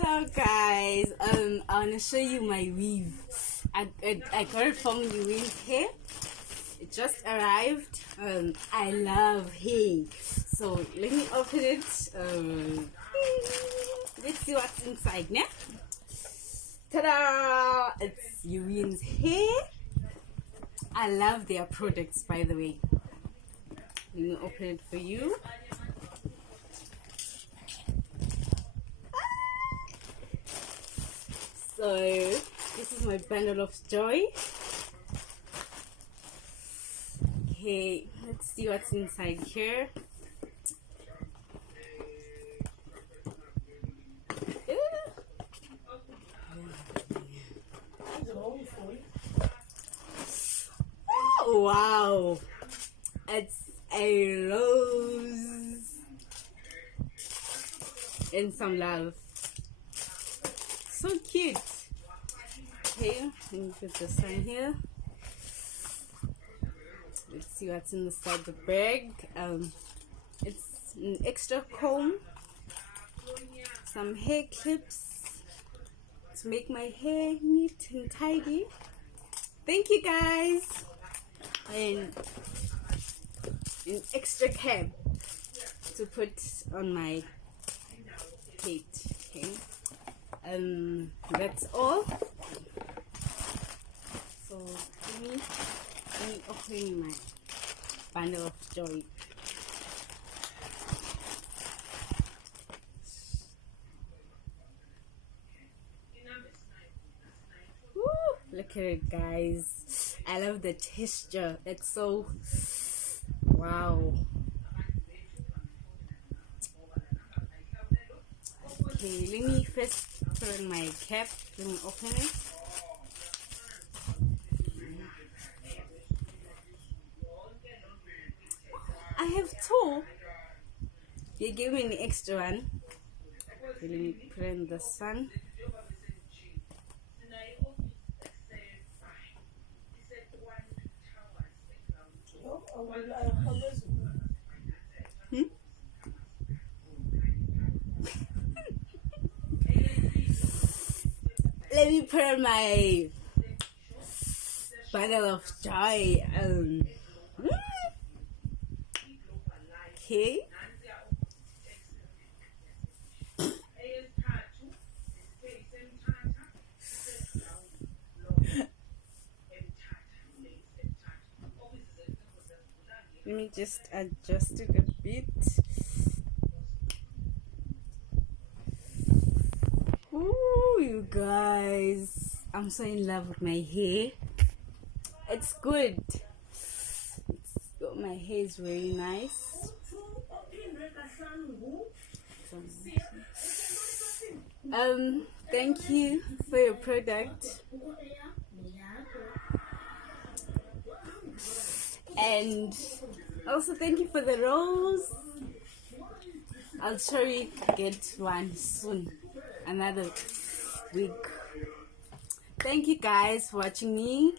Hello guys, I want to show you my weave. I got it from Uwinshair. It just arrived. I love hair, so let me open it. Let's see what's inside now. Ta-da! It's Uwinshair. I love their products, by the way. Let me open it for you. So this is my bundle of joy. Okay, let's see what's inside here. Oh, wow, it's a rose and some love. So cute. Okay, let me put this on here. Let's see what's inside the bag. It's an extra comb, some hair clips to make my hair neat and tidy. Thank you guys. And an extra cap to put on my plate. Okay. That's all. So let me open my bundle of joy. Woo, look at it, guys. I love the texture. It's so wow. Okay, let me first put on my cap. Let me open it. I have two. They gave me an extra one. Okay, let me put in this one. Let me put on my bundle of joy. Okay. Let me just adjust it a bit. Ooh, you guys, I'm so in love with my hair. It's good. My hair is very nice. Thank you for your product. And also thank you for the rose. I'll surely get one soon, another week. Thank you guys for watching me.